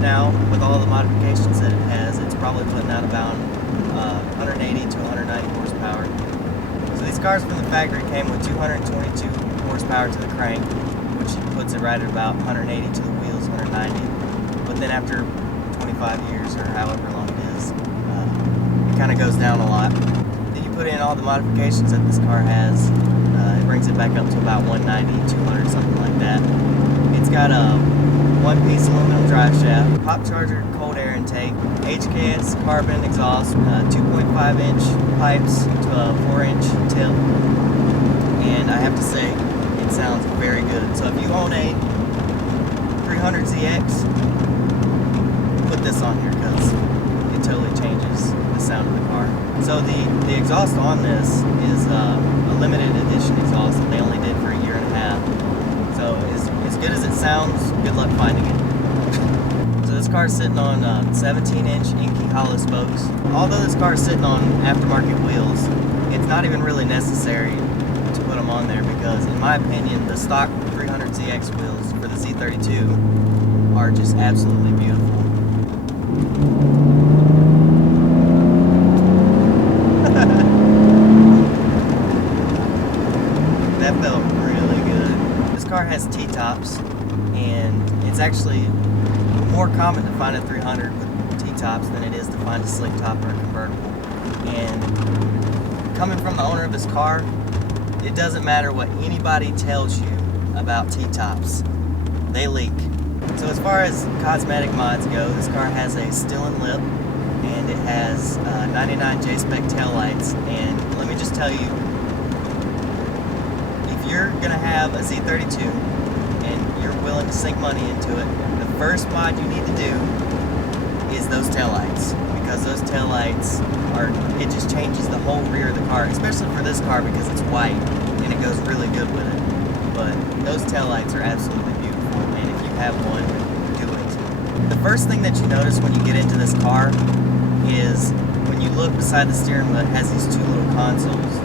right now, with all the modifications that it has, it's probably putting out about 180 to 190 horsepower. So these cars from the factory came with 222 horsepower to the crank, which puts it right at about 180 to the wheels, 190. But then after 25 years or however long it is, it kind of goes down a lot. Then you put in all the modifications that this car has, it brings it back up to about 190, 200, something like that. It's got a one-piece aluminum drive shaft, pop charger, cold air intake, HKS carbon exhaust, 2.5-inch pipes to a 4-inch tip, and I have to say, it sounds very good. So if you own a 300ZX, put this on here because it totally changes the sound of the car. So the exhaust on this is a limited edition exhaust that they only did for a year and a half. So as good as it sounds, good luck finding it. So this car is sitting on 17-inch inky hollow spokes. Although this car is sitting on aftermarket wheels, it's not even really necessary to put them on there because, in my opinion, the stock 300ZX wheels for the Z32 are just absolutely beautiful. That felt really good. This car has T-tops, and it's actually more common to find a 300 with T-tops than it is to find a slick top or a convertible. And coming from the owner of this car, it doesn't matter what anybody tells you about T-tops, they leak. So as far as cosmetic mods go, this car has a still-in lip, and it has 99 J-spec taillights. And let me just tell you, if you're gonna have a Z32 and you're willing to sink money into it, the first mod you need to do is those taillights, because those taillights it just changes the whole rear of the car, especially for this car because it's white and it goes really good with it. But those taillights are absolutely beautiful, and if you have one, do it. The first thing that you notice when you get into this car is when you look beside the steering wheel, it has these two little consoles,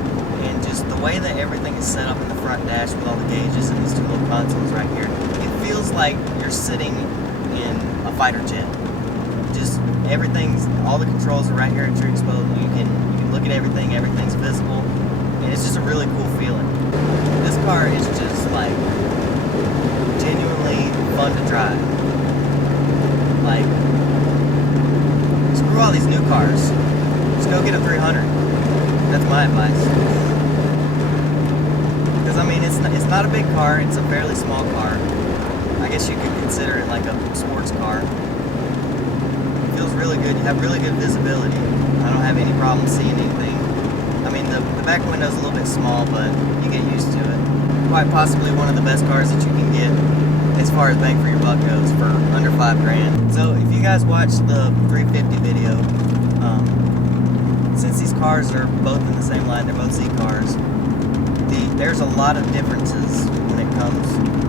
and just the way that everything is set up in the front dash with all the gauges and these two little consoles right here, it feels like you're sitting in a fighter jet. Just all the controls are right here at your exposure. You can look at everything, everything's visible, and it's just a really cool feeling. This car is just like genuinely fun to drive. Like, screw all these new cars. Just go get a 300. That's my advice. Because I mean, it's not a big car. It's a fairly small car. I guess you could consider it like a sports car. It feels really good. You have really good visibility. I don't have any problem seeing anything. I mean, the back window's a little bit small, but you get used to it. Quite possibly one of the best cars that you can get as far as bang for your buck goes for under $5,000. So if you guys watched the 350 video, since these cars are both in the same line, they're both Z cars, there's a lot of differences when it comes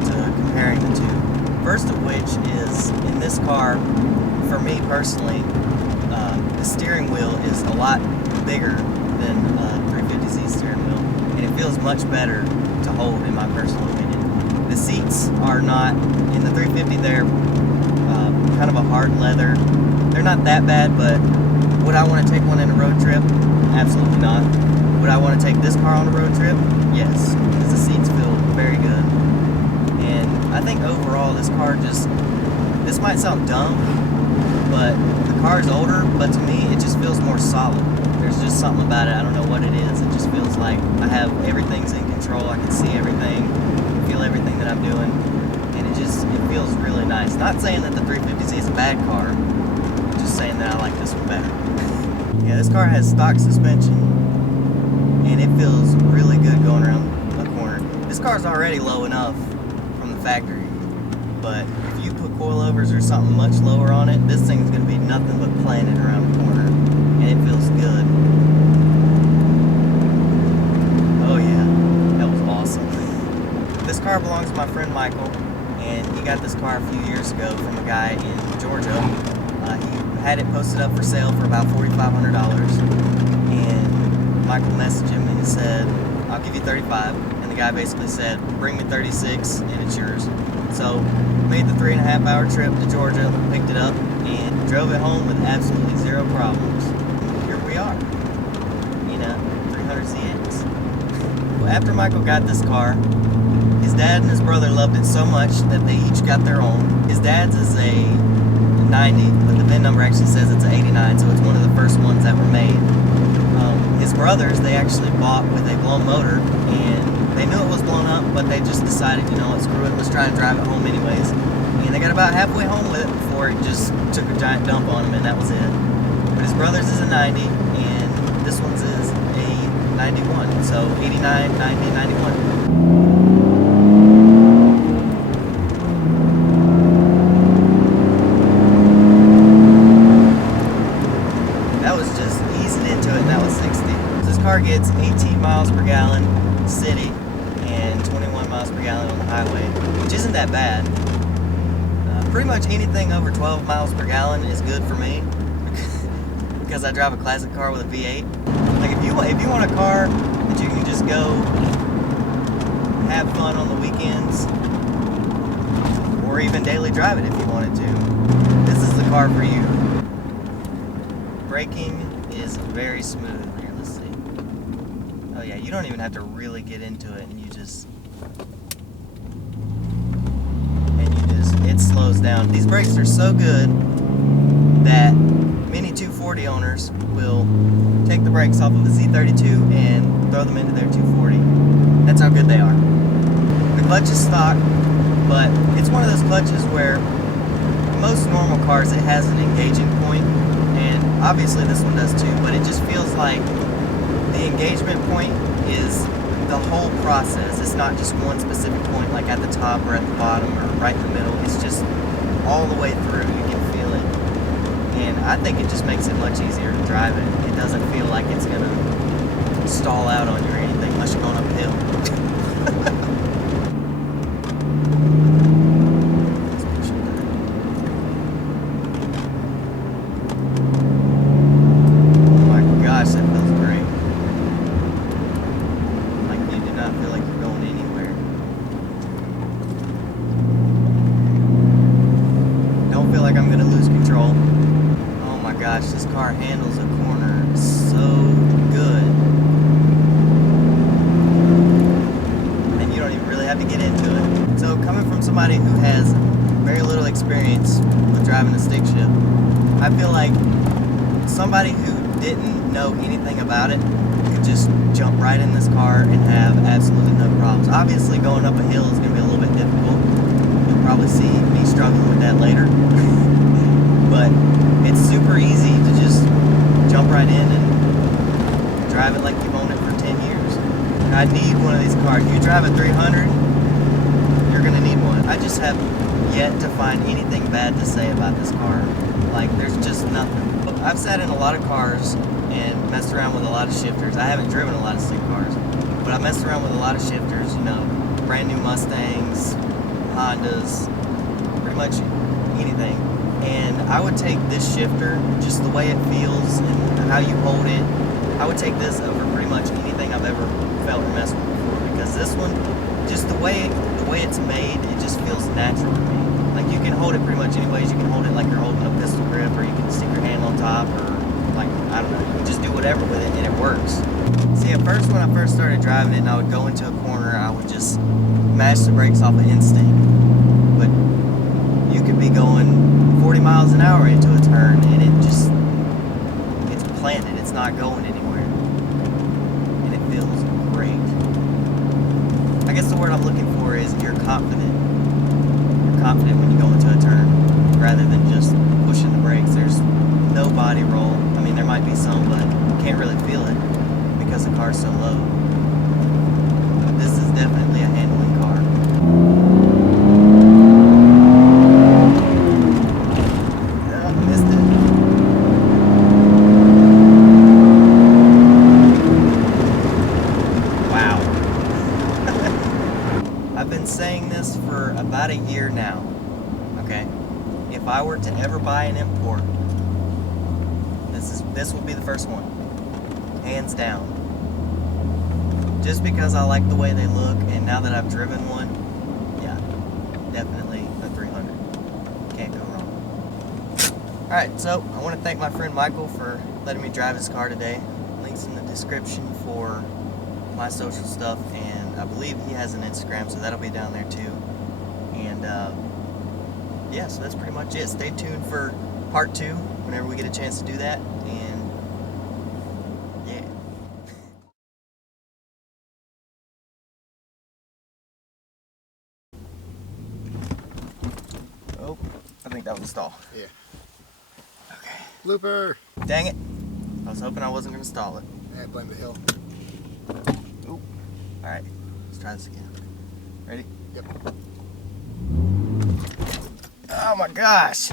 to comparing the two. First of which is, in this car, for me personally, the steering wheel is a lot bigger than 350Z steering wheel, and it feels much better to hold, in my personal opinion. The seats are not, in the 350, they're kind of a hard leather. They're not that bad, but would I want to take one in a road trip? Absolutely not. Would I want to take this car on a road trip? Yes, because the seats feel very good. And I think overall this car this might sound dumb, but the car is older, but to me it just feels more solid. There's just something about it, I don't know what it is, it just feels like I have everything's in control, I can see everything, feel everything that I'm doing, and it feels really nice. Not saying that the 350Z is a bad car, I'm just saying that I like this one better. Yeah, this car has stock suspension, and it feels really good going around the corner. This car's already low enough from the factory, but if you put coilovers or something much lower on it, this thing's going to be nothing but planing around the corner, and it feels good. Oh yeah, that was awesome. This car belongs to my friend Michael, and he got this car a few years ago from a guy in Georgia. He had it posted up for sale for about $4,500, and Michael messaged him and he said, "I'll give you $35," and the guy basically said, "Bring me $36 and it's yours." So made the 3.5-hour trip to Georgia, picked it up, and drove it home with absolutely zero problems. Here we are in a 300ZX. Well, after Michael got this car, his dad and his brother loved it so much that they each got their own. His dad's is a 90, but the VIN number actually says it's an 89, so it's one of the first ones that were made. His brothers, they actually bought with a blown motor, and they knew it was blown up, but they just decided, you know what, screw it, let's try and drive it home anyways. And they got about halfway home with it before it just took a giant dump on him, and that was it. But his brother's is a 90, and this one's is a 91, so 89, 90, 91. Car gets 18 miles per gallon city and 21 miles per gallon on the highway, which isn't that bad. Pretty much anything over 12 miles per gallon is good for me because I drive a classic car with a V8. Like if you want a car that you can just go have fun on the weekends or even daily drive it if you wanted to, this is the car for you. Braking is very smooth. Oh yeah, you don't even have to really get into it, and it slows down. These brakes are so good that many 240 owners will take the brakes off of a Z32 and throw them into their 240. That's how good they are. The clutch is stock, but it's one of those clutches where most normal cars, it has an engaging point, and obviously this one does too, but it just feels like the engagement point is the whole process. It's not just one specific point like at the top or at the bottom or right in the middle. It's just all the way through. You can feel it. And I think it just makes it much easier to drive it. It doesn't feel like it's going to stall out on you or anything unless you're going uphill. Gosh, this car handles a corner so good. And you don't even really have to get into it. So coming from somebody who has very little experience with driving a stick shift, I feel like somebody who didn't know anything about it could just jump right in this car and have absolutely no problems. Obviously going up a hill is going to be a little bit difficult. You'll probably see me struggling with that later. But it's super easy to just jump right in and drive it like you've owned it for 10 years. I need one of these cars. You drive a 300, you're going to need one. I just have yet to find anything bad to say about this car. Like, there's just nothing. I've sat in a lot of cars and messed around with a lot of shifters. I haven't driven a lot of stick cars, but I messed around with a lot of shifters, you know, brand new Mustangs, Hondas, pretty much anything. And I would take this shifter, just the way it feels and how you hold it, I would take this over pretty much anything I've ever felt or messed with before, because this one, just the way it's made, it just feels natural to me. Like, you can hold it pretty much any ways. You can hold it like you're holding a pistol grip, or you can stick your hand on top, or like, I don't know, you can just do whatever with it and it works. See, at first, when I first started driving it and I would go into a corner, I would just mash the brakes off of instinct. But you could be going 40 miles an hour into a turn and it's planted, it's not going anywhere. And it feels great. I guess the word I'm looking for is you're confident. You're confident when you go into a turn rather than just pushing the brakes. There's no body roll. I mean, there might be some, but you can't really feel it because the car's so low. But this is definitely a handling car. Saying this for about a year now, okay? If I were to ever buy an import, this will be the first one, hands down. Just because I like the way they look, and now that I've driven one, yeah, definitely a 300. Alright, so I want to thank my friend Michael for letting me drive his car today. Links in the description for my social stuff, and I believe he has an Instagram, so that'll be down there too. And yeah, so that's pretty much it. Stay tuned for part 2 whenever we get a chance to do that. And yeah. Oh, I think that was a stall. Yeah. Okay. Blooper! Dang it. I was hoping I wasn't going to stall it. Yeah, blame the hill. Ooh. Alright, let's try this again. Ready? Yep. Oh my gosh!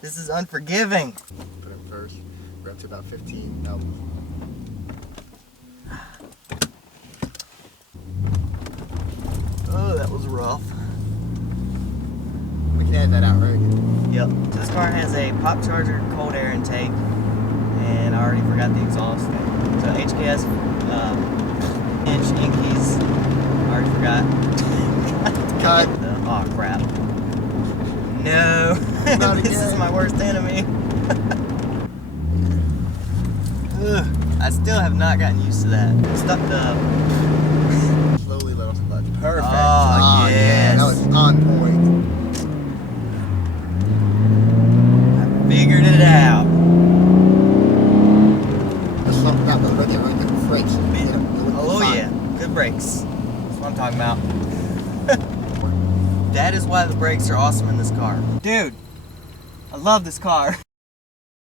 This is unforgiving. Put it in first. We're up to about 15. No. Oh, that was rough. We can add that out, right? Yep. So this car has a pop charger cold air intake, and I already forgot the exhaust. So HKS inch Inkies. I already forgot. Cut. Oh crap. No. This is my worst enemy. Ugh. I still have not gotten used to that. Stuck up. Slowly let off the clutch. Perfect. Oh, Yeah, yes. that was on point. I figured it out. Just something that was right there, right there. Brakes. Oh yeah, good brakes. That's what I'm talking about. That is why the brakes are awesome in this car. Dude, I love this car.